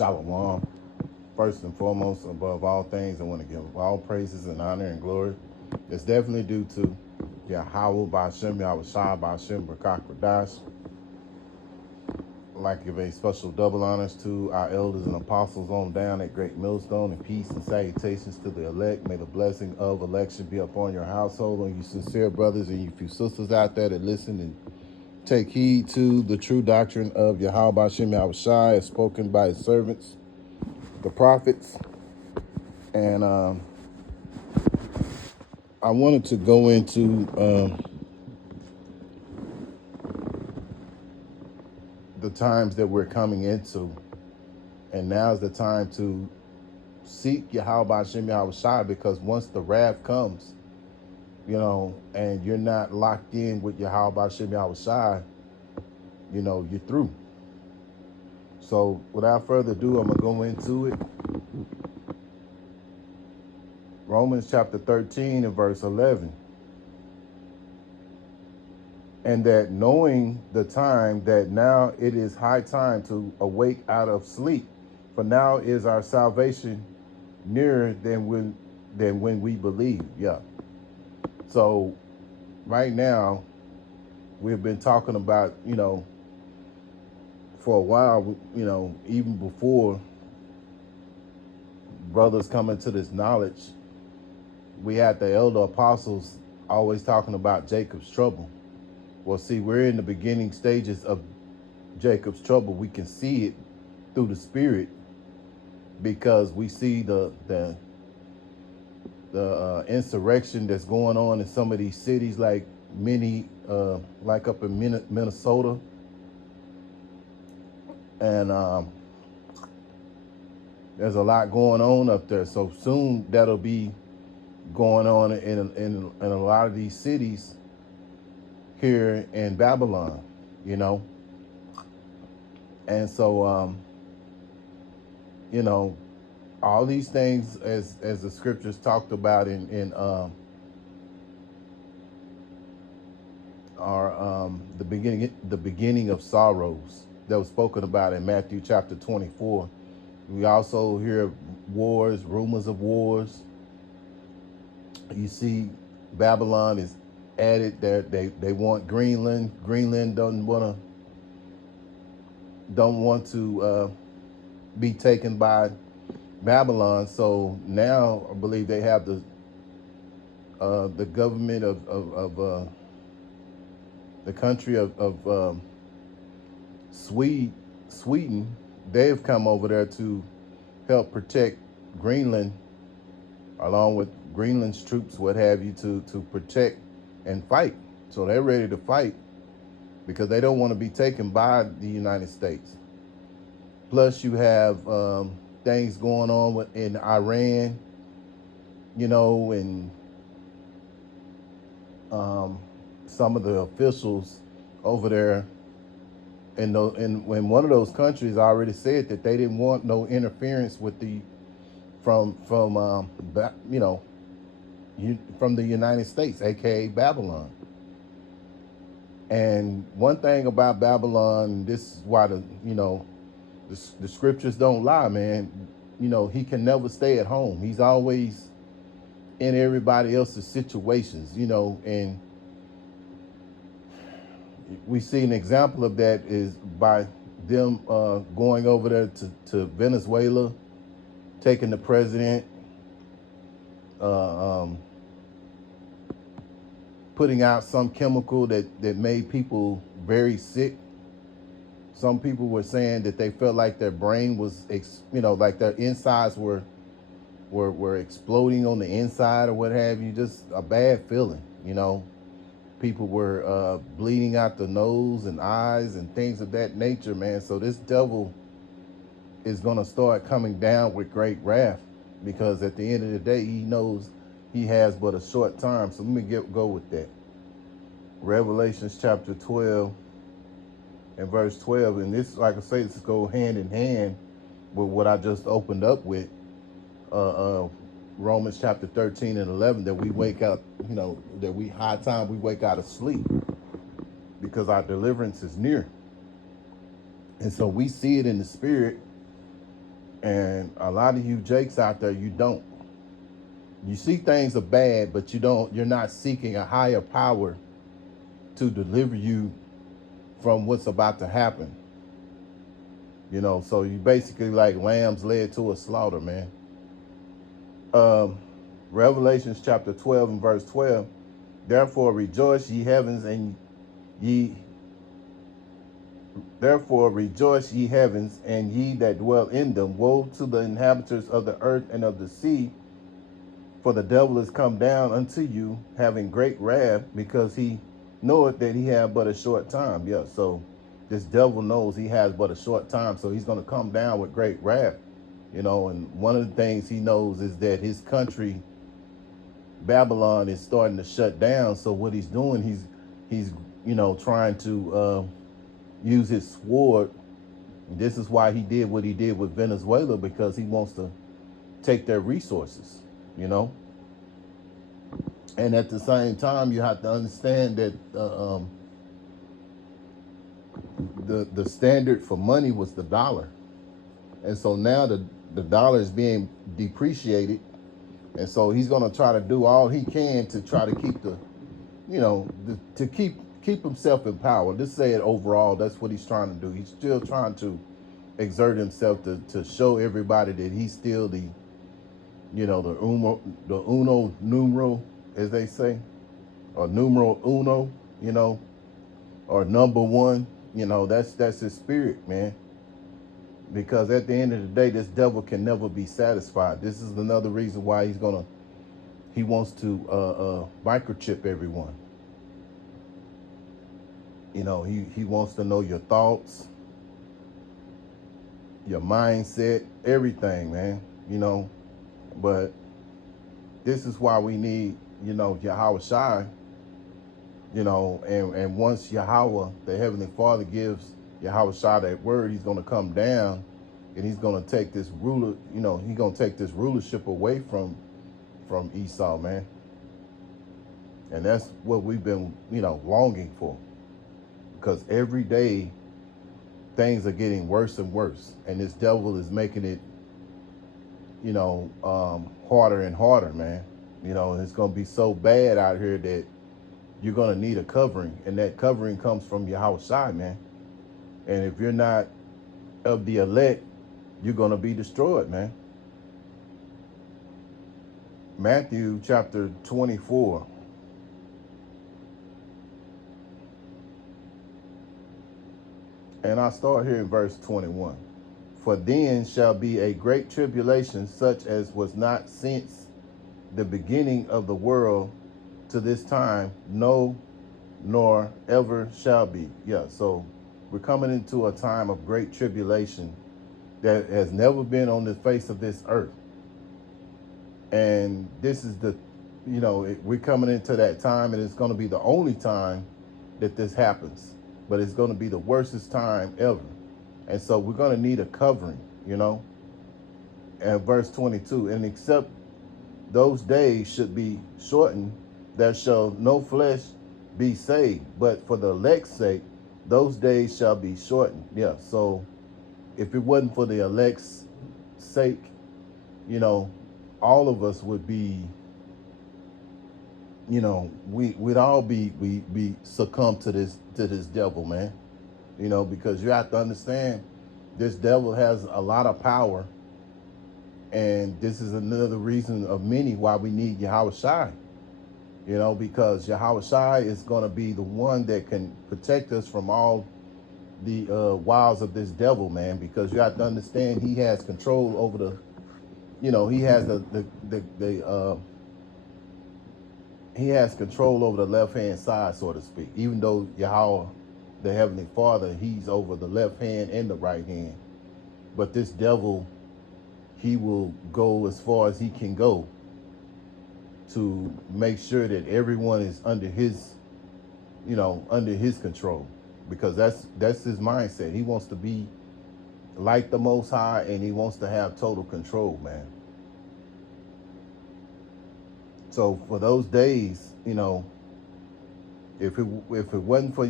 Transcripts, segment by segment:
Shalom. First and foremost, above all things, I want to give all praises and honor and glory. It's definitely due to Yahweh Ba'Shem, Yahweh Shai Ba'Shem, Brakak Radash. I'd like to give a special double honors to our elders and apostles on down at Great Millstone, and peace and salutations to the elect. May the blessing of election be upon your household, on you sincere brothers and you few sisters out there that listen and take heed to the true doctrine of Yahweh Ba'Shem, Yahweh Shai, as spoken by his servants, the prophets. And I wanted to go into the times that we're coming into, and now's the time to seek Yahweh Ba'Shem Yahweh Shai, because once the wrath comes, and you're not locked in with Yahweh Ba'Shem Yahweh Shai, you're through. So without further ado, I'm gonna go into it. Romans chapter 13 and verse 11. And that knowing the time, that now it is high time to awake out of sleep, for now is our salvation nearer than when we believe. Yeah. So right now, we've been talking about, for a while, even before brothers coming to this knowledge, we had the elder apostles always talking about Jacob's trouble. Well, see, we're in the beginning stages of Jacob's trouble. We can see it through the spirit, because we see the insurrection that's going on in some of these cities, like like up in Minnesota, and there's a lot going on up there. So soon that'll be going on in a lot of these cities here in Babylon, and so all these things, as the scriptures talked about are the beginning of sorrows that was spoken about in Matthew chapter 24. We also hear wars, rumors of wars. You see, Babylon is added there. They want Greenland. Greenland don't want to be taken by Babylon. So now I believe they have the government of the country of Sweden. They've come over there to help protect Greenland, along with Greenland's troops, what have you, to protect and fight. So they're ready to fight because they don't want to be taken by the United States. Plus, you have things going on in Iran, and some of the officials over there in one of those countries already said that they didn't want no interference with from the United States, aka Babylon. And one thing about Babylon, this is why the scriptures don't lie, man. He can never stay at home. He's always in everybody else's situations, and we see an example of that is by them going over there to Venezuela, taking the president, putting out some chemical that made people very sick. Some people were saying that they felt like their brain was, like their insides were exploding on the inside or what have you. Just a bad feeling, People were bleeding out the nose and eyes and things of that nature, man. So this devil is going to start coming down with great wrath, because at the end of the day, he knows he has but a short time. So let me go with that. Revelations chapter 12 and verse 12. And this, like I say, this go hand in hand with what I just opened up with. Romans chapter 13 and 11, that we wake up, that we high time we wake out of sleep, because our deliverance is near. And so we see it in the spirit, And a lot of you Jakes out there, you don't. You see things are bad, but you're not seeking a higher power to deliver you from what's about to happen. So you basically like lambs led to a slaughter, man. Um, Revelations chapter 12 and verse 12. Therefore rejoice ye heavens and ye Therefore rejoice ye heavens, and ye that dwell in them. Woe to the inhabitants of the earth and of the sea, for the devil is come down unto you, having great wrath, because he knoweth that he have but a short time. Yeah, so this devil knows he has but a short time, so he's going to come down with great wrath. And one of the things he knows is that his country, Babylon, is starting to shut down. So what he's doing, he's trying to use his sword. This is why he did what he did with Venezuela, because he wants to take their resources, And at the same time, you have to understand that the standard for money was the dollar, and so now the dollar is being depreciated, and so he's going to try to do all he can to try to keep to keep himself in power. Let's say it overall. That's what he's trying to do. He's still trying to exert himself to show everybody that he's still the uno numero, as they say, or numero uno, or number one. That's his spirit, man. Because at the end of the day, this devil can never be satisfied. This is another reason why he wants to microchip everyone. He wants to know your thoughts, your mindset, everything, man. But this is why we need, Yahweh Shai, and once Yahweh, the Heavenly Father, gives Yahweh Shai that word, he's going to come down and he's going to take this he's going to take this rulership away from Esau, man. And that's what we've been, longing for. Because every day things are getting worse and worse. And this devil is making it, harder and harder, man. And it's going to be so bad out here that you're going to need a covering. And that covering comes from Yahweh Shai, man. And if you're not of the elect, you're going to be destroyed, man. Matthew chapter 24. And I start here in verse 21. For then shall be a great tribulation, such as was not since the beginning of the world to this time, no, nor ever shall be. Yeah, so we're coming into a time of great tribulation that has never been on the face of this earth. And this is we're coming into that time, and it's going to be the only time that this happens. But it's going to be the worstest time ever. And so we're going to need a covering, And verse 22, and except those days should be shortened, there shall no flesh be saved. But for the elect's sake, those days shall be shortened. Yeah, so if it wasn't for the elect's sake, all of us would be, we'd all be succumb to this devil, man. Because you have to understand, this devil has a lot of power, and this is another reason of many why we need Yahweh Shai. Because Yahweh Shai is going to be the one that can protect us from all the wiles of this devil, man. Because you have to understand, he has control over the, he has he has control over the left-hand side, so to speak. Even though Yahweh, the Heavenly Father, he's over the left hand and the right hand. But this devil, he will go as far as he can go to make sure that everyone is under his, under his control. Because that's his mindset. He wants to be like the Most High, and he wants to have total control, man. So for those days, if it wasn't for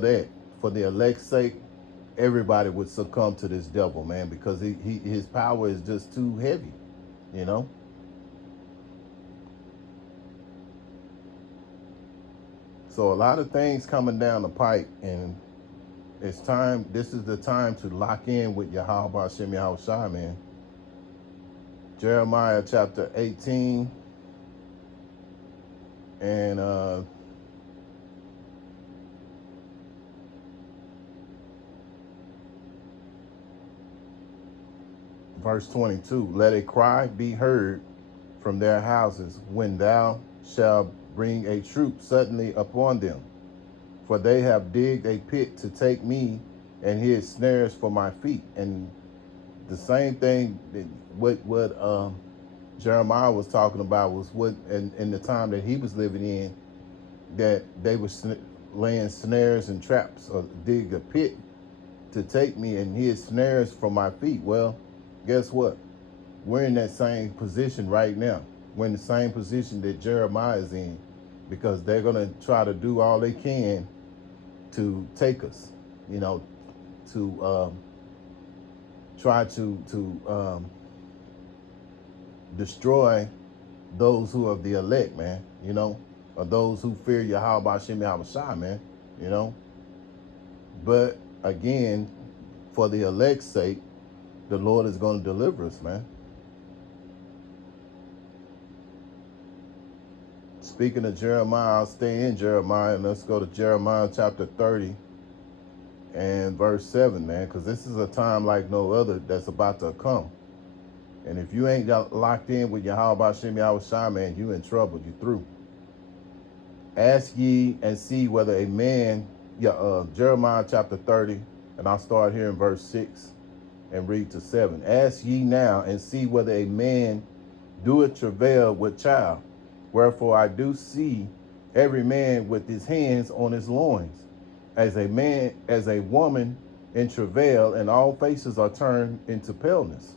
that, for the elect's sake, everybody would succumb to this devil, man, because his power is just too heavy, you know. So a lot of things coming down the pipe, and it's time. This is the time to lock in with Yahweh Hashem Yahweh Shai, man. Jeremiah chapter 18 and verse 22. Let a cry be heard from their houses when thou shalt bring a troop suddenly upon them. For they have digged a pit to take me, and hid snares for my feet. And the same thing that what Jeremiah was talking about was what in the time that he was living in, that they were laying snares and traps, or dig a pit to take me, and hid snares for my feet. Well, guess what? We're in that same position right now. We're in the same position that Jeremiah is in, because they're going to try to do all they can to take us, you know, to try to destroy those who are the elect, man, you know, or those who fear Yahweh Hashem Yahweh Shai, man, you know. But again, for the elect's sake, the Lord is going to deliver us, man. Speaking of Jeremiah, I'll stay in Jeremiah, and let's go to Jeremiah chapter 30 and verse 7, man, because this is a time like no other that's about to come. And if you ain't got locked in with Yahweh Hashem Yahweh Shai, man, you in trouble. You through. Ask ye and see whether a man, Jeremiah chapter 30, and I'll start here in verse 6 and read to 7. Ask ye now and see whether a man doeth travail with child. Wherefore I do see every man with his hands on his loins, as a man, as a woman in travail, and all faces are turned into paleness.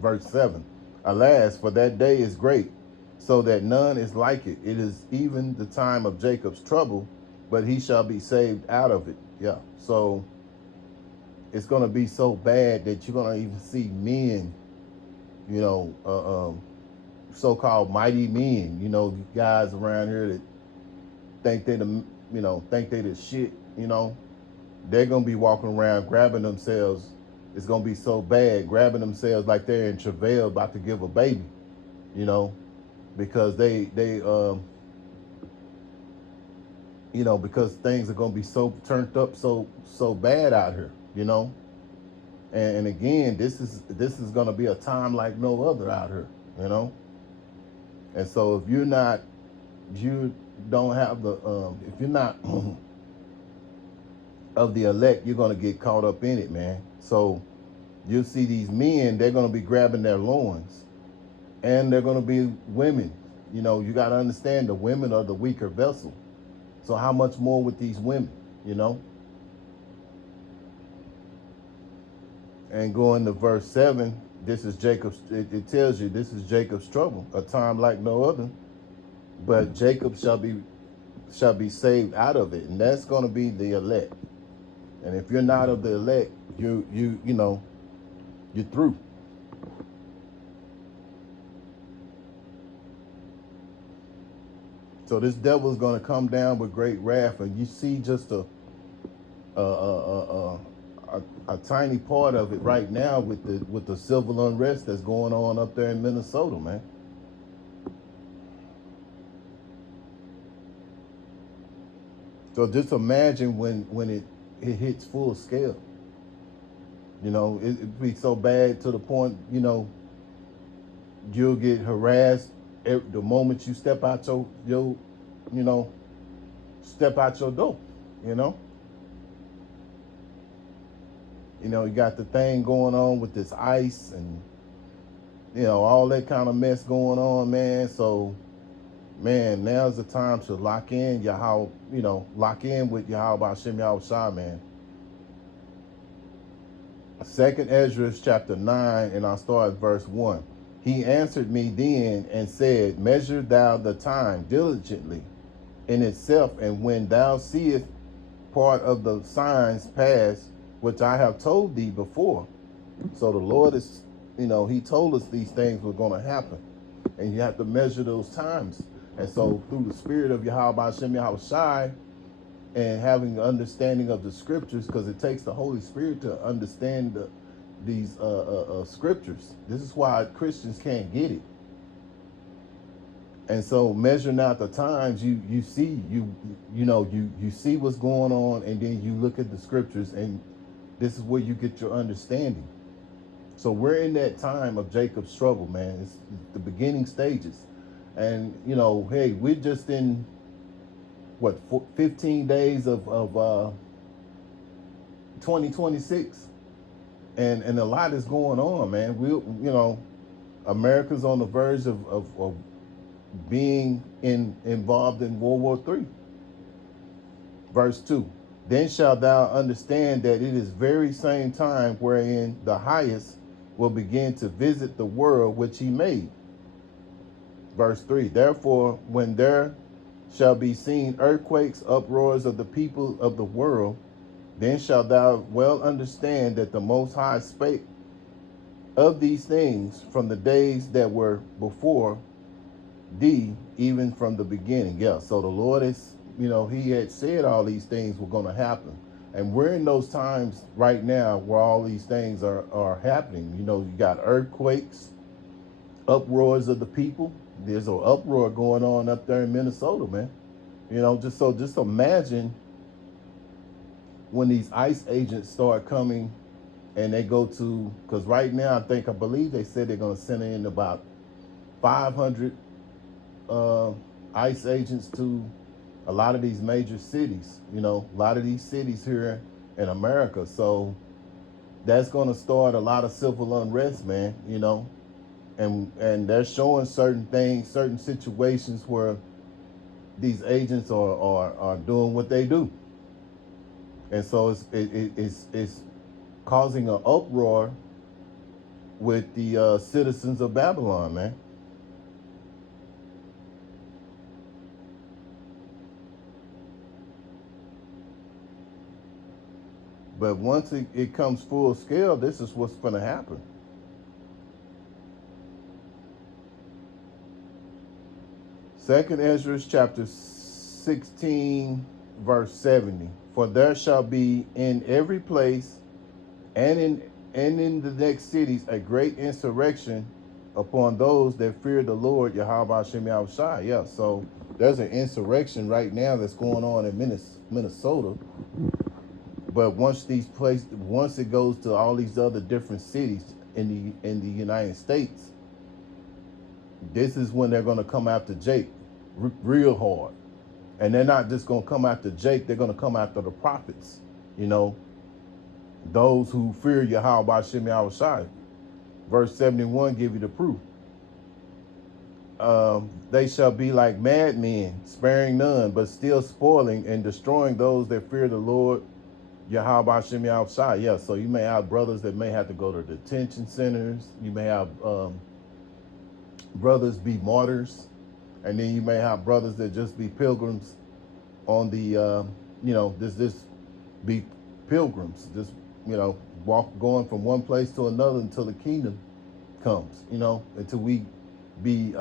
Verse 7. Alas, for that day is great, so that none is like it. It is even the time of Jacob's trouble, but he shall be saved out of it. Yeah. So it's going to be so bad that you're going to even see men, you know, so-called mighty men, you know, guys around here that think they the, you know, think they the shit, you know, they're going to be walking around grabbing themselves. It's going to be so bad, grabbing themselves like they're in travail about to give a baby, you know, because they you know, because things are going to be so turned up, so bad out here, you know. And again, this is going to be a time like no other out here, you know. And so if you're not, you don't have the, if you're not of the elect, you're going to get caught up in it, man. So you'll see these men, they're going to be grabbing their loins, and they're going to be women. You know, you got to understand the women are the weaker vessel. So how much more with these women, you know? And going to verse 7, this is Jacob's, it tells you this is Jacob's trouble, a time like no other. But Jacob shall be saved out of it, and that's going to be the elect. And if you're not of the elect, you know, you're through. So this devil is going to come down with great wrath, and you see just a tiny part of it right now with the civil unrest that's going on up there in Minnesota, man. So just imagine when it hits full scale. You know, it'd be so bad to the point, you know, you'll get harassed the moment you step out your you know, step out your door, you know. You know, you got the thing going on with this ICE and, you know, all that kind of mess going on, man. So, man, now's the time to lock in Yahweh, you know, lock in with Yahweh Hashem Yahweh Shai, man. 2nd Ezra chapter 9, and I'll start at verse 1. He answered me then and said, measure thou the time diligently in itself, and when thou seest part of the signs pass, which I have told thee before. So the Lord is, he told us these things were going to happen. And you have to measure those times. And so through the spirit of Yahweh Hashem Yahweh Shai and having the understanding of the scriptures, because it takes the Holy Spirit to understand these scriptures. This is why Christians can't get it. And so measuring out the times, you see you see what's going on, and then you look at the scriptures, and this is where you get your understanding. So we're in that time of Jacob's trouble, man. It's the beginning stages. And, hey, we're just in, 15 days of 2026. And a lot is going on, man. America's on the verge of being involved in World War III. Verse 2. Then shalt thou understand that it is very same time wherein the highest will begin to visit the world which he made. Verse 3. Therefore, when there shall be seen earthquakes, uproars of the people of the world, then shalt thou well understand that the Most High spake of these things from the days that were before thee, even from the beginning. Yeah, so the Lord is, he had said all these things were going to happen. And we're in those times right now where all these things are happening. You got earthquakes, uproars of the people. There's an uproar going on up there in Minnesota, man. Just imagine when these ICE agents start coming and they go to, because right now I believe they said they're going to send in about 500 ICE agents to a lot of these major cities, a lot of these cities here in America. So that's going to start a lot of civil unrest, man, and they're showing certain things, certain situations where these agents are doing what they do. And so it's causing an uproar with the citizens of Babylon, man. But once it comes full scale, this is what's going to happen. Second Ezra chapter 16, verse 70. For there shall be in every place and in the next cities a great insurrection upon those that fear the Lord Yahweh Hashem Yahweh Shai. Yeah, so there's an insurrection right now that's going on in Minnesota. But once it goes to all these other different cities in the United States, this is when they're going to come after Jake real hard. And they're not just going to come after Jake, they're going to come after the prophets, those who fear Yahweh Hashem Yahweh Shai. Verse 71 give you the proof. They shall be like madmen, sparing none, but still spoiling and destroying those that fear the Lord Yahweh Hashem Yahweh Shai. Yeah, so you may have brothers that may have to go to detention centers. You may have brothers be martyrs. And then you may have brothers that just be pilgrims on the, just be pilgrims. Just, going from one place to another until the kingdom comes, until we be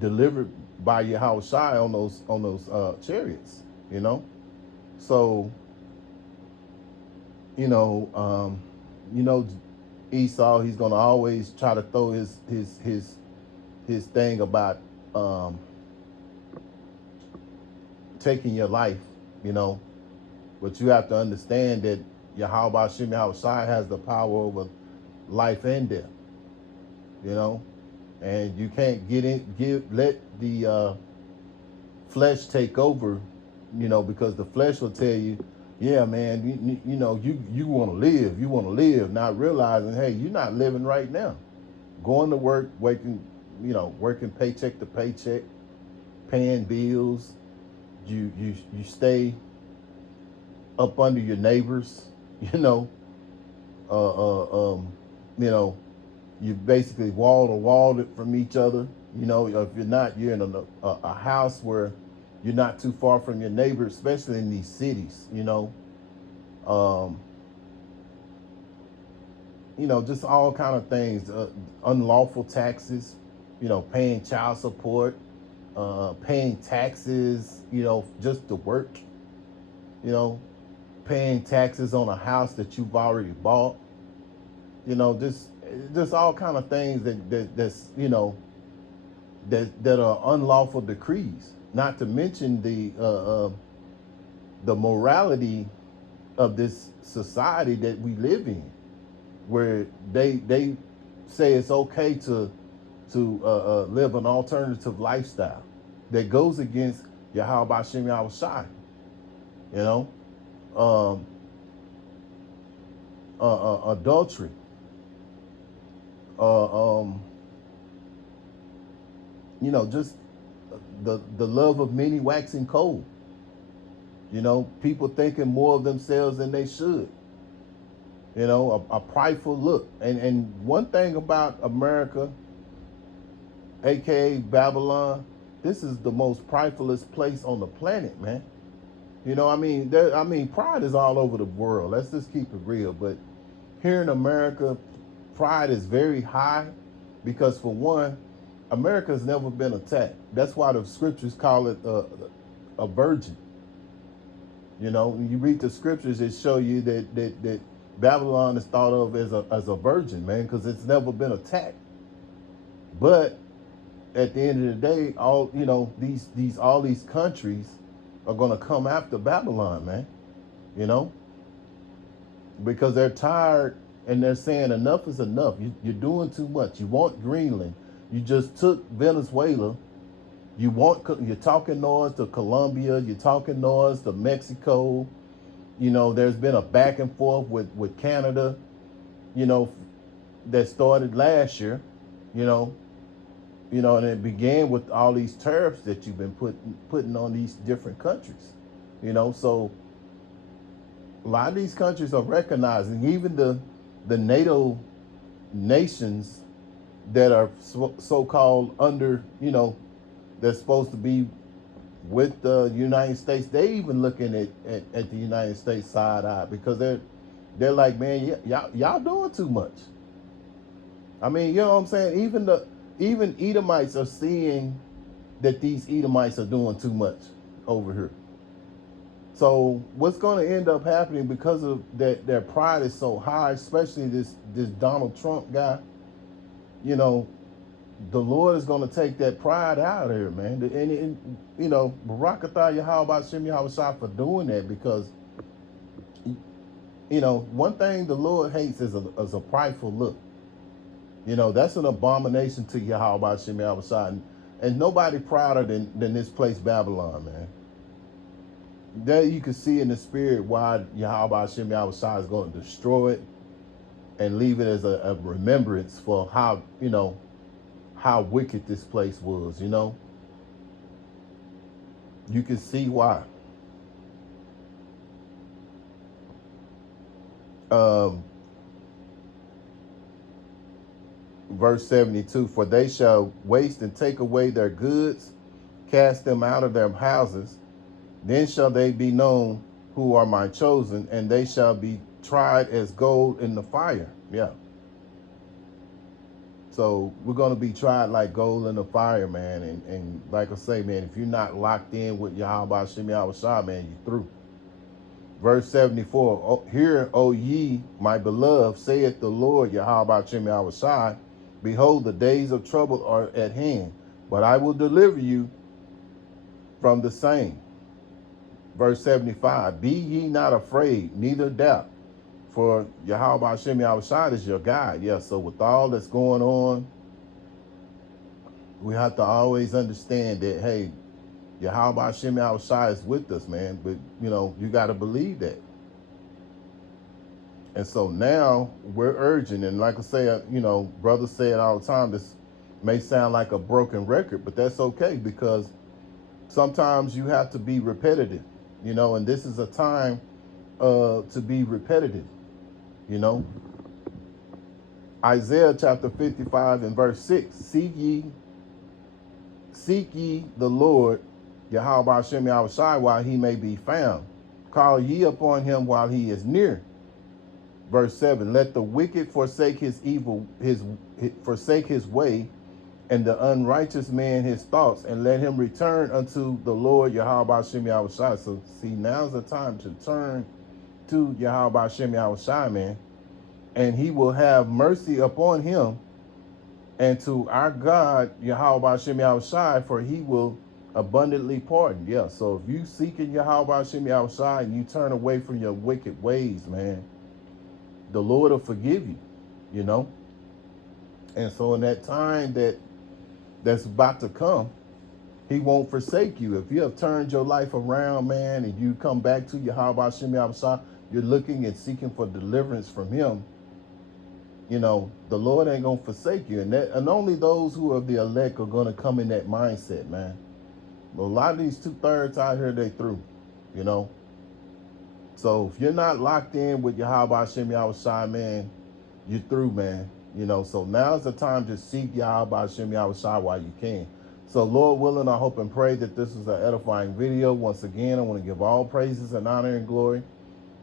delivered by Yahweh Shai on those chariots, So, Esau, he's gonna always try to throw his thing about taking your life, but you have to understand that Yahweh Hashem Yahweh Shai has the power over life and death, and you can't let the flesh take over, because the flesh will tell you, yeah, man, you want to live, not realizing, hey, you're not living right now. Going to work, working paycheck to paycheck, paying bills. You stay up under your neighbors, you basically wall to wall it from each other. If you're not, you're in a house where you're not too far from your neighbor, especially in these cities, Um, just all kind of things, unlawful taxes, paying child support, paying taxes, just to work, you know, paying taxes on a house that you've already bought, just all kind of things that's that are unlawful decrees. Not to mention the morality of this society that we live in, where they say it's okay to live an alternative lifestyle that goes against Yahweh Shem Yahweh Shai, you know, um, adultery, uh, um, just the love of many waxing cold. People thinking more of themselves than they should. A prideful look. And one thing about America, aka Babylon, this is the most pridefulest place on the planet, man. Pride is all over the world. Let's just keep it real. But here in America, pride is very high because, for one, America has never been attacked. That's why the scriptures call it a virgin. When you read the scriptures, it show you that Babylon is thought of as a virgin, man, because it's never been attacked. But at the end of the day, all these countries are going to come after Babylon, man. Because they're tired and they're saying enough is enough. You're doing too much. You want Greenland. You just took Venezuela. You're talking noise to Colombia. You're talking noise to Mexico. There's been a back and forth with Canada, that started last year, and it began with all these tariffs that you've been putting on these different countries, so a lot of these countries are recognizing, even the NATO nations that are so-called under, that's supposed to be with the United States. They even looking at the United States side eye, because they're like, man, y'all doing too much. I mean, you know what I'm saying? Even Edomites are seeing that these Edomites are doing too much over here. So what's going to end up happening, because of that, their pride is so high, especially this Donald Trump guy, the Lord is going to take that pride out of here, man. And Barakatah Yahweh Shem Yahweh Shai for doing that, because, one thing the Lord hates is a prideful look. That's an abomination to Yahweh Shem Yahweh Shai. And nobody prouder than this place, Babylon, man. There you can see in the spirit why Yahweh Shem Yahweh Shai is going to destroy it and leave it as a remembrance for how, how wicked this place was, You can see why. Verse 72, for they shall waste and take away their goods, cast them out of their houses. Then shall they be known who are my chosen, and they shall be tried as gold in the fire. Yeah. So we're going to be tried like gold in the fire, man. And like I say, man, if you're not locked in with Yahweh Shem Yahweh Shai, man, you're through. Verse 74, hear, O ye, my beloved, saith the Lord Yahweh Shem Yahweh Shai, behold, the days of trouble are at hand, but I will deliver you from the same. Verse 75, be ye not afraid, neither doubt, for Yahweh Shem Yahweh Shai is your guide. Yeah, so with all that's going on, we have to always understand that, hey, Yahweh Shem Yahweh Shai is with us, man. But, you got to believe that. And so now we're urging, and like I say, brothers say it all the time, this may sound like a broken record, but that's okay, because sometimes you have to be repetitive, and this is a time to be repetitive, Isaiah chapter 55 and verse 6, seek ye the Lord, Yahweh Shem Yahweh Shai, while he may be found. Call ye upon him while he is near. Verse 7, let the wicked forsake his evil, forsake his way, and the unrighteous man his thoughts, and let him return unto the Lord Yahweh Shem Yahushai. So see, now's the time to turn to Yahweh Shem Yahushai, man, and he will have mercy upon him, and to our God Yahweh Shem Yahushai, for he will abundantly pardon. Yeah, so if you seek in Yahweh Shem Yahushai and you turn away from your wicked ways, man, the Lord will forgive you, you know. And so in that time that's about to come, he won't forsake you. If you have turned your life around, man, and you come back to Yahweh Shem Yahushua, you're looking and seeking for deliverance from him, you know, the Lord ain't gonna forsake you. And only those who are the elect are gonna come in that mindset, man. A lot of these 2/3 out here, they through, you know. So if you're not locked in with Yahweh Shem Yahushua, man, you're through, man. You know, so now's the time to seek Yahweh Shem Yahushua while you can. So Lord willing, I hope and pray that this is an edifying video. Once again, I want to give all praises and honor and glory.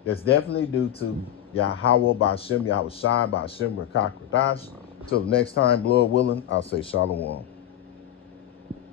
That's definitely due to Yahweh Ba'Shem Yahushua Ba'Shem Rakak Radash. Till the next time, Lord willing, I'll say Shalom.